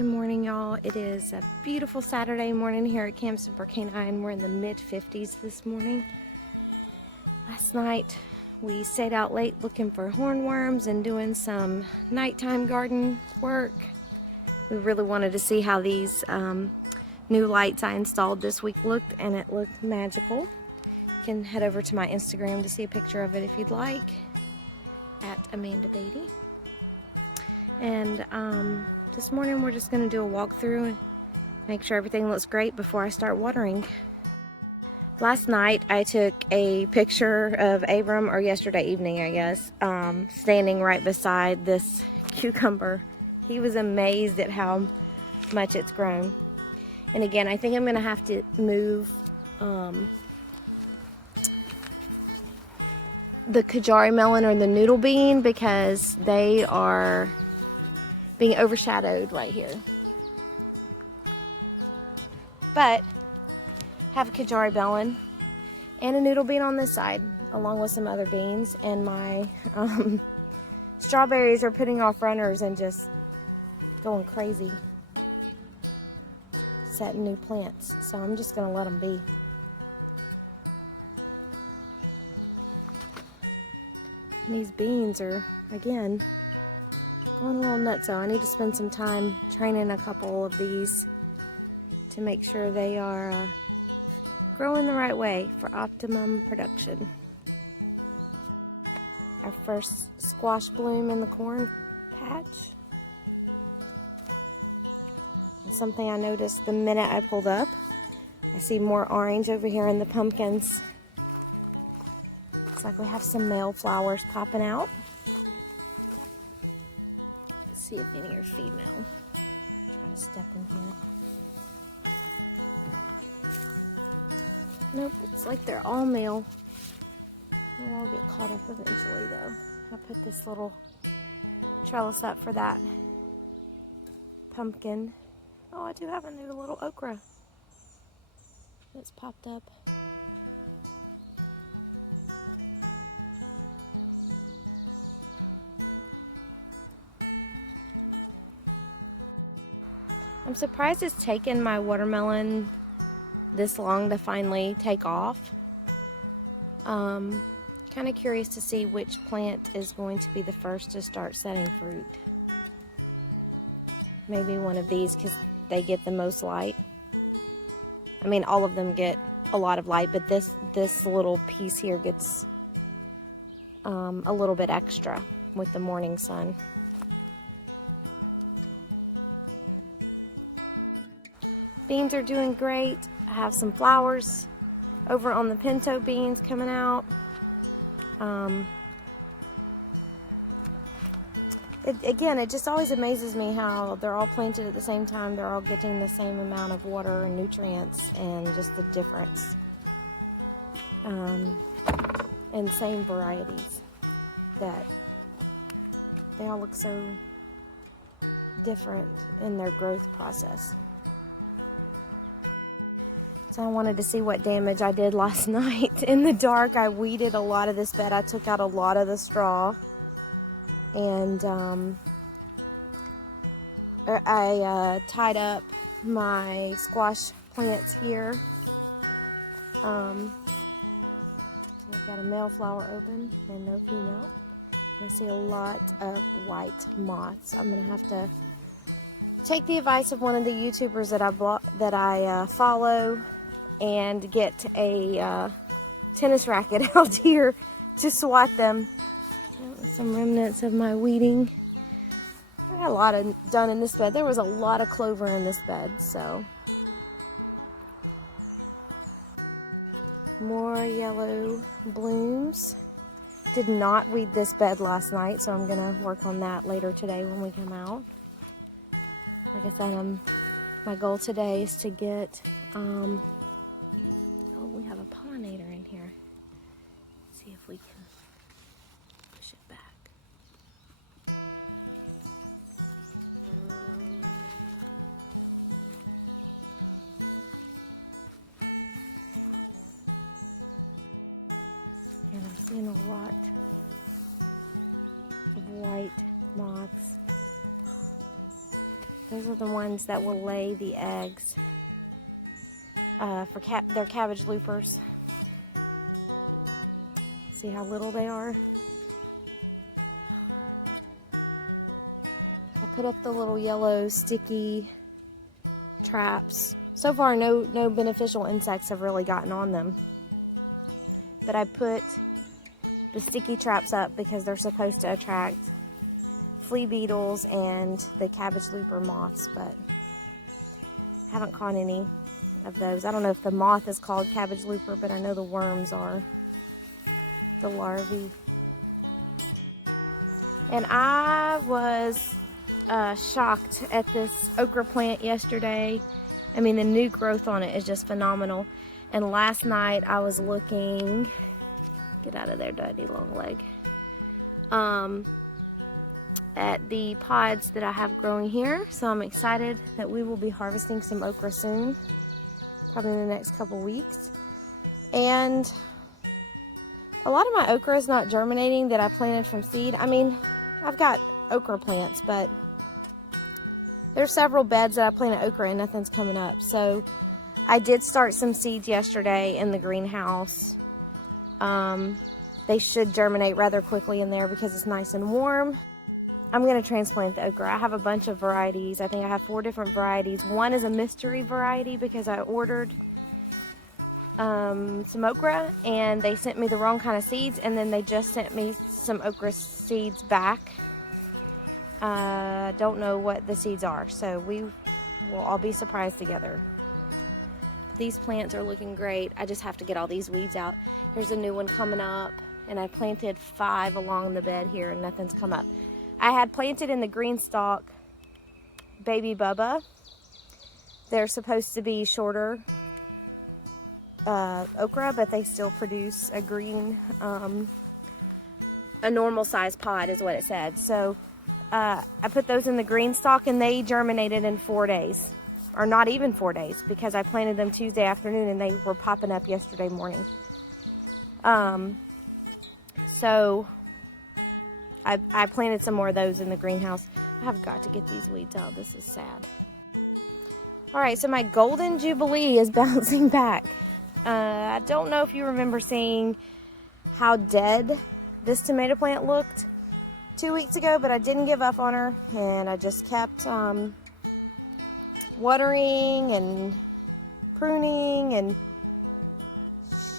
Good morning, y'all. It is a beautiful Saturday morning here at Camp Semper. We're in the mid-50s this morning. Last night we stayed out late looking for hornworms and doing some nighttime garden work. We really wanted to see how these new lights I installed this week looked, and it looked magical. You can head over to my Instagram to see a picture of it if you'd like, at Amanda Beatty. And this morning we're just going to do a walkthrough and make sure everything looks great before I start watering. Last night I took a picture of Abram, or yesterday evening I guess, standing right beside this cucumber. He was amazed at how much it's grown. And again, I think I'm going to have to move the Kajari melon or the noodle bean because they are being overshadowed right here. But have a Kajari melon and a noodle bean on this side, along with some other beans, and my strawberries are putting off runners and just going crazy, setting new plants. So I'm just gonna let them be. And these beans are, again, going a little nuts, so I need to spend some time training a couple of these to make sure they are growing the right way for optimum production. Our first squash bloom in the corn patch. And something I noticed the minute I pulled up, I see more orange over here in the pumpkins. Looks like we have some male flowers popping out. See if any are female. Try to step in here. Nope, looks like they're all male. We'll all get caught up eventually though. I'll put this little trellis up for that pumpkin. Oh, I do have a new little okra that's popped up. I'm surprised it's taken my watermelon this long to finally take off. Kind of curious to see which plant is going to be the first to start setting fruit. Maybe one of these because they get the most light. I mean, all of them get a lot of light, but this little piece here gets a little bit extra with the morning sun. Beans are doing great. I have some flowers over on the pinto beans coming out. Again, it just always amazes me how they're all planted at the same time. They're all getting the same amount of water and nutrients, and just the difference. And same varieties, that they all look so different in their growth process. So I wanted to see what damage I did last night. In the dark, I weeded a lot of this bed. I took out a lot of the straw. And I tied up my squash plants here. I've got a male flower open and no female. I see a lot of white moths. I'm going to have to take the advice of one of the YouTubers that I follow and get a tennis racket out here to swat them. Some remnants of my weeding. I got a lot done in this bed. There was a lot of clover in this bed, so. More yellow blooms. Did not weed this bed last night, so I'm gonna work on that later today when we come out. Like I said, my goal today is to get, oh, we have a pollinator in here. Let's see if we can push it back. And I'm seeing a lot of white moths. Those are the ones that will lay the eggs. They're cabbage loopers. See how little they are? I put up the little yellow sticky traps. So far, no beneficial insects have really gotten on them. But I put the sticky traps up because they're supposed to attract flea beetles and the cabbage looper moths, but haven't caught any of those. I don't know if the moth is called cabbage looper, but I know the worms are, the larvae. And I was shocked at this okra plant yesterday. I mean, the new growth on it is just phenomenal. And last night I was looking, get out of there, Daddy long leg, at the pods that I have growing here. So I'm excited that we will be harvesting some okra soon, probably in the next couple weeks. And a lot of my okra is not germinating that I planted from seed. I mean, I've got okra plants, but there's several beds that I planted okra and nothing's coming up. So I did start some seeds yesterday in the greenhouse. They should germinate rather quickly in there because it's nice and warm. I'm going to transplant the okra. I have a bunch of varieties. I think I have 4 different varieties. One is a mystery variety because I ordered some okra and they sent me the wrong kind of seeds, and then they just sent me some okra seeds back. Don't know what the seeds are, so we will all be surprised together. These plants are looking great. I just have to get all these weeds out. Here's a new one coming up, and I planted 5 along the bed here and nothing's come up. I had planted in the green stalk baby Bubba. They're supposed to be shorter okra, but they still produce a green, a normal size pod is what it said. So I put those in the green stalk and they germinated in 4 days, or not even 4 days, because I planted them Tuesday afternoon and they were popping up yesterday morning. So I planted some more of those in the greenhouse. I've got to get these weeds out. This is sad. All right, so my golden jubilee is bouncing back. I don't know if you remember seeing how dead this tomato plant looked 2 weeks ago, but I didn't give up on her, and I just kept watering and pruning, and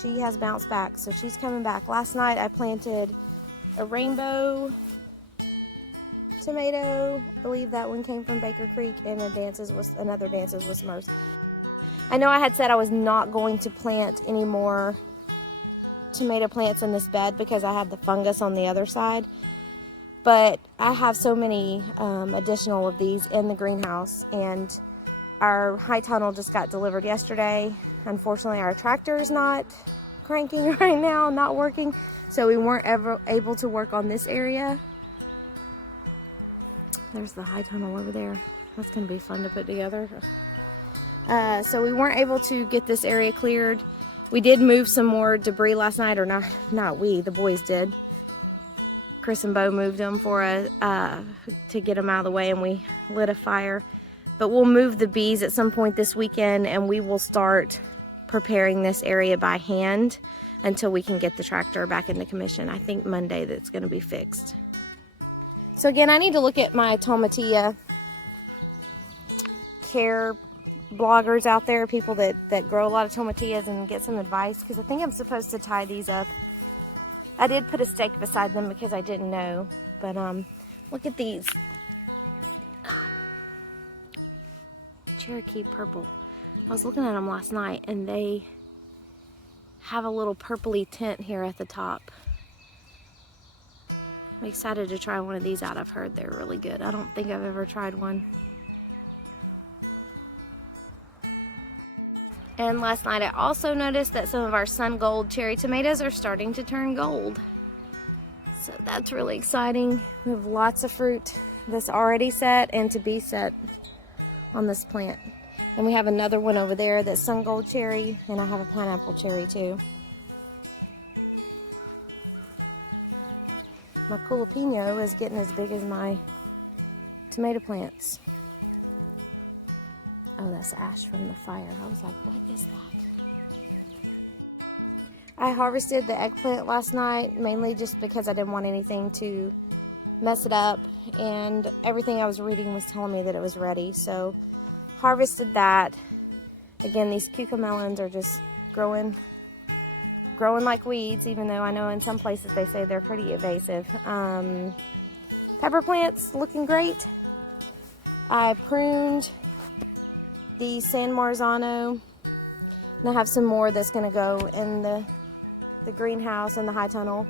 she has bounced back, so she's coming back. Last night I planted a rainbow tomato. I believe that one came from Baker Creek, and another Dances with Smurfs. I know I had said I was not going to plant any more tomato plants in this bed because I have the fungus on the other side, but I have so many additional of these in the greenhouse, and our high tunnel just got delivered yesterday. Unfortunately, our tractor is not cranking right now, not working, so we weren't ever able to work on this area. There's the high tunnel over there. That's going to be fun to put together. So we weren't able to get this area cleared. We did move some more debris last night, or not we, the boys did. Chris and Bo moved them for us to get them out of the way, and we lit a fire. But we'll move the bees at some point this weekend, and we will start preparing this area by hand until we can get the tractor back into commission. I think Monday that's going to be fixed. So again, I need to look at my tomatilla care bloggers out there, people that grow a lot of tomatillas, and get some advice, because I think I'm supposed to tie these up. I did put a stake beside them because I didn't know, but look at these. Cherokee purple. I was looking at them last night and they have a little purpley tint here at the top. I'm excited to try one of these out. I've heard they're really good. I don't think I've ever tried one. And last night I also noticed that some of our sun gold cherry tomatoes are starting to turn gold. So that's really exciting. We have lots of fruit that's already set and to be set on this plant. And we have another one over there that's sun gold cherry, and I have a pineapple cherry too. My jalapeno is getting as big as my tomato plants. Oh, that's ash from the fire. I was like, what is that? I harvested the eggplant last night, mainly just because I didn't want anything to mess it up, and everything I was reading was telling me that it was ready, so harvested that. Again, these cucamelons are just growing like weeds, even though I know in some places they say they're pretty invasive. Pepper plants looking great. I pruned the San Marzano, and I have some more that's going to go in the greenhouse and the high tunnel.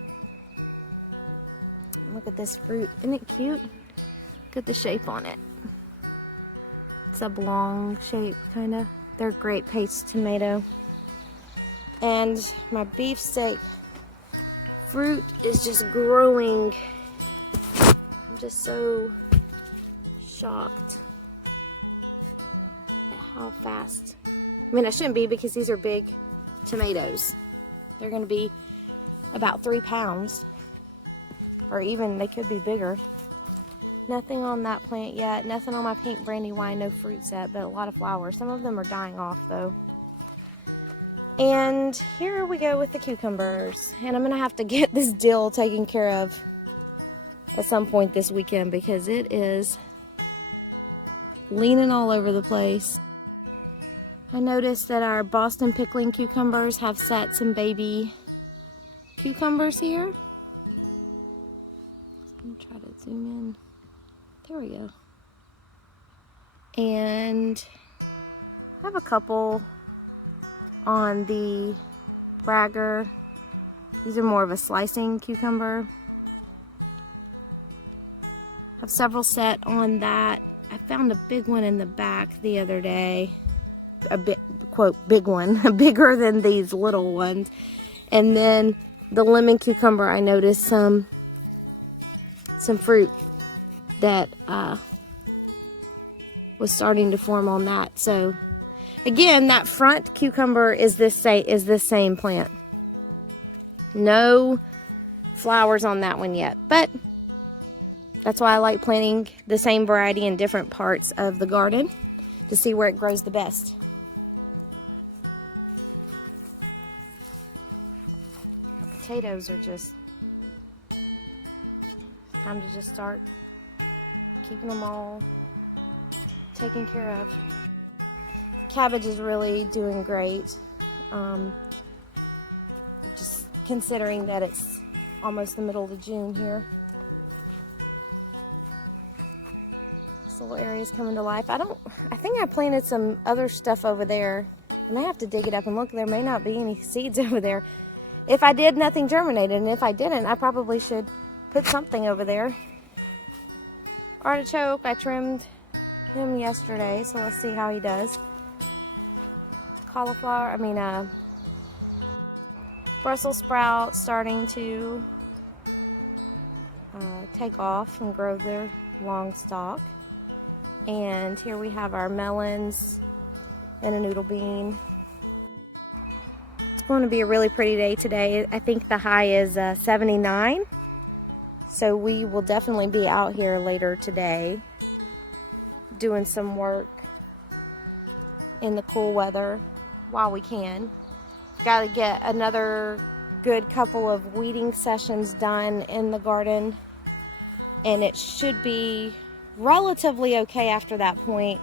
Look at this fruit. Isn't it cute? Look at the shape on it. It's a oblong shape, kind of. They're great paste tomato. And my beefsteak fruit is just growing. I'm just so shocked at how fast. I mean, I shouldn't be, because these are big tomatoes. They're going to be about 3 pounds, or even they could be bigger. Nothing on that plant yet. Nothing on my pink brandywine. No fruits yet, but a lot of flowers. Some of them are dying off though. And here we go with the cucumbers. And I'm going to have to get this dill taken care of at some point this weekend, because it is leaning all over the place. I noticed that our Boston pickling cucumbers have set some baby cucumbers here. I'm try to zoom in. There we go. And I have a couple on the Bragger. These are more of a slicing cucumber. Have several set on that. I found a big one in the back the other day. A bit, quote, big one, bigger than these little ones. And then the lemon cucumber, I noticed some fruit that was starting to form on that. So again, that front cucumber is this same plant. No flowers on that one yet, but that's why I like planting the same variety in different parts of the garden to see where it grows the best. The potatoes are just time to just start keeping them all taken care of. Cabbage is really doing great. Just considering that it's almost the middle of June here. This little area is coming to life. I think I planted some other stuff over there, and I have to dig it up and look. There may not be any seeds over there. If I did, nothing germinated, and if I didn't, I probably should put something over there. Artichoke, I trimmed him yesterday, so let's see how he does. Cauliflower, Brussels sprouts starting to take off and grow their long stalk. And here we have our melons and a noodle bean. It's going to be a really pretty day today. I think the high is 79. So we will definitely be out here later today doing some work in the cool weather while we can. Got to get another good couple of weeding sessions done in the garden, and it should be relatively okay after that point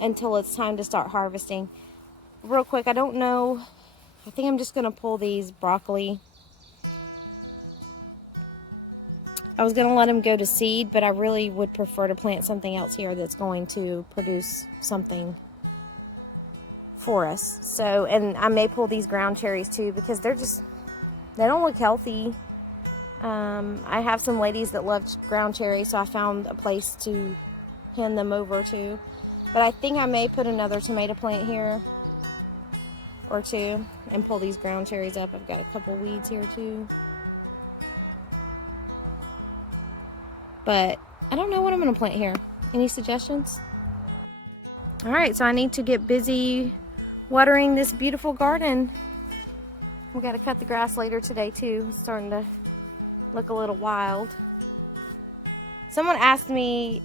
until it's time to start harvesting. Real quick, I don't know, I think I'm just going to pull these broccoli. I was going to let them go to seed, but I really would prefer to plant something else here that's going to produce something for us. So, and I may pull these ground cherries too, because they don't look healthy. I have some ladies that love ground cherries, so I found a place to hand them over to. But I think I may put another tomato plant here or two and pull these ground cherries up. I've got a couple weeds here too. But I don't know what I'm going to plant here. Any suggestions? All right, so I need to get busy watering this beautiful garden. We got to cut the grass later today too. It's starting to look a little wild. Someone asked me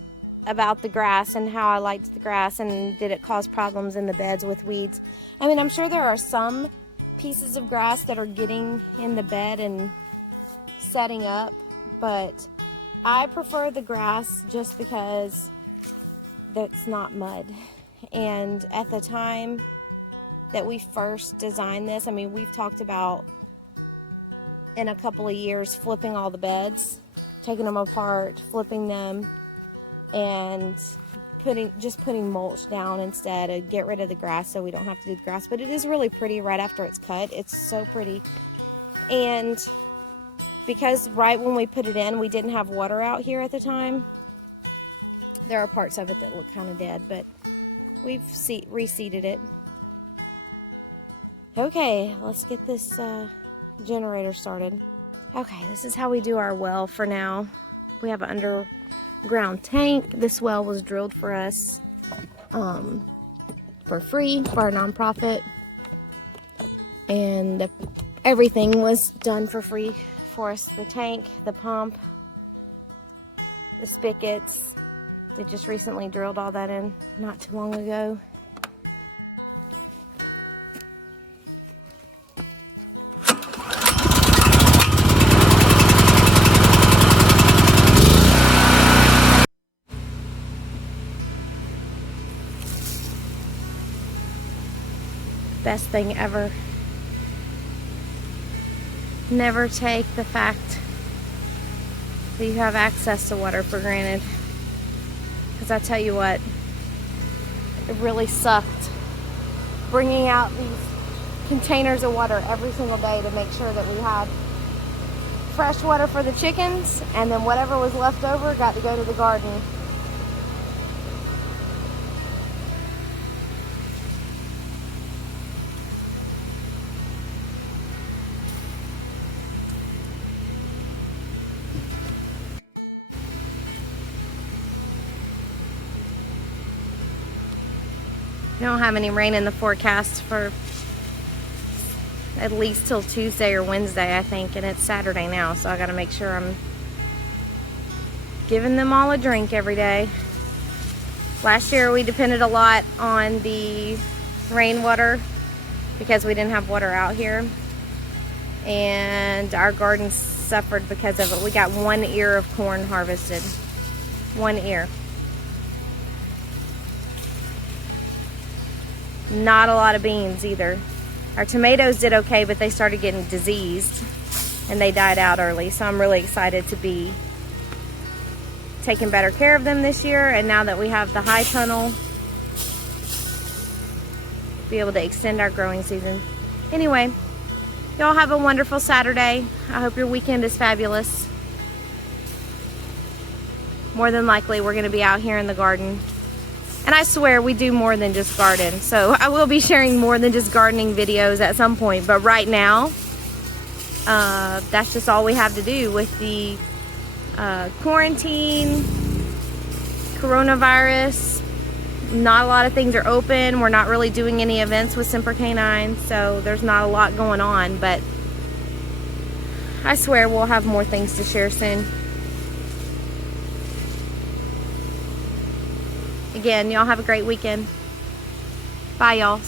about the grass and how I liked the grass and did it cause problems in the beds with weeds. I mean, I'm sure there are some pieces of grass that are getting in the bed and setting up, but I prefer the grass just because that's not mud. And at the time that we first designed this, I mean, we've talked about in a couple of years flipping all the beds, taking them apart, flipping them, and putting mulch down instead and get rid of the grass so we don't have to do the grass. But it is really pretty right after it's cut. It's so pretty. And because right when we put it in, we didn't have water out here at the time, there are parts of it that look kind of dead, but we've reseeded it. Okay, let's get this generator started. Okay, this is how we do our well for now. We have an underground tank. This well was drilled for us for free for our nonprofit, and everything was done for free for us. The tank, the pump, the spigots. They just recently drilled all that in not too long ago. Best thing ever. Never take the fact that you have access to water for granted. Because I tell you what, it really sucked bringing out these containers of water every single day to make sure that we had fresh water for the chickens, and then whatever was left over got to go to the garden. We don't have any rain in the forecast for at least till Tuesday or Wednesday, I think, and it's Saturday now, so I gotta make sure I'm giving them all a drink every day. Last year we depended a lot on the rainwater because we didn't have water out here, and our garden suffered because of it. We got 1 ear of corn harvested. 1 ear. Not a lot of beans either. Our tomatoes did okay, but they started getting diseased and they died out early. So I'm really excited to be taking better care of them this year. And now that we have the high tunnel, be able to extend our growing season. Anyway, y'all have a wonderful Saturday. I hope your weekend is fabulous. More than likely, we're gonna be out here in the garden. And I swear we do more than just garden. So I will be sharing more than just gardening videos at some point. But right now, that's just all we have to do with the quarantine, coronavirus. Not a lot of things are open. We're not really doing any events with Semper Canine. So there's not a lot going on. But I swear we'll have more things to share soon. Again, y'all have a great weekend. Bye, y'all.